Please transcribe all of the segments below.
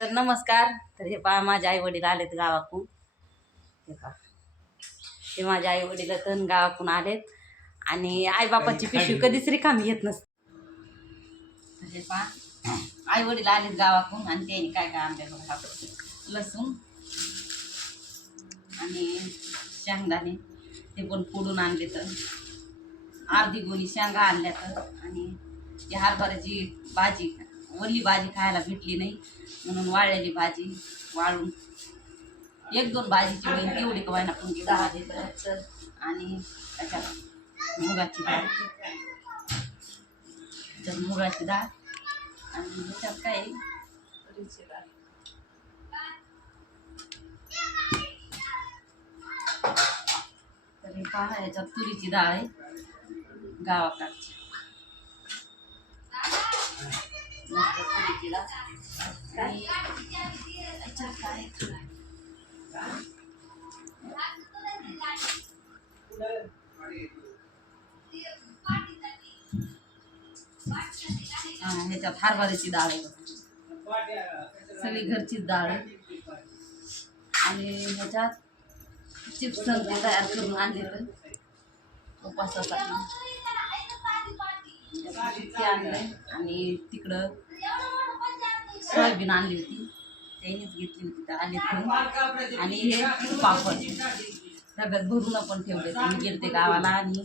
तर नमस्कार. तर हे पहा माझे आई वडील आलेत गावाकून. हे पहा हे माझे आई वडील तर गावाकून आलेत आणि आई बापाची पिशवी कधीच रिकामी येत नसते. तर हे पहा आई वडील आलेत गावाकून आणि त्यांनी काय काय आणले बघा. लसूण आणि शेंगदाणे ते पण फोडून आणले. तर अर्धी गोणी शेंगा आणल्या. तर आणि हरभऱ्याची भाजी, वल्ली भाजी खायला भेटली नाही म्हणून वाळलेली भाजी वाळून एक दोन भाजीची होईल तेवढी कवायना पण घेऊन. आणि त्याच्यात मुगाची डाळ, मुगाची डाळ आणि ह्याच्यात काय तुरीची डाळ. तर हे पहा ह्याच्यात तुरीची डाळ आहे गावाकडची. तुरीची डाळ आणि ह्याच्यात काय ह्याच्यात हरभऱ्याची डाळ आहे, सगळी घरचीच डाळ आहे. आणि ह्याच्यात चिप्स ते तयार करून आणले तर उपासासाठी ते आणलंय. आणि तिकडं सोयाबीन आणली होती, त्यांनीच घेतली होती तर आले घेऊन. आणि हे पापड डब्यात भरून पण ठेवले. मी गेलते गावाला आणि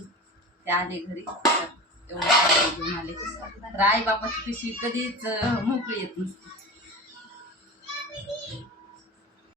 ते आले घरी, एवढं घेऊन आले. तर आई बापाची पिशवी कधीच मोकळी येत नसते.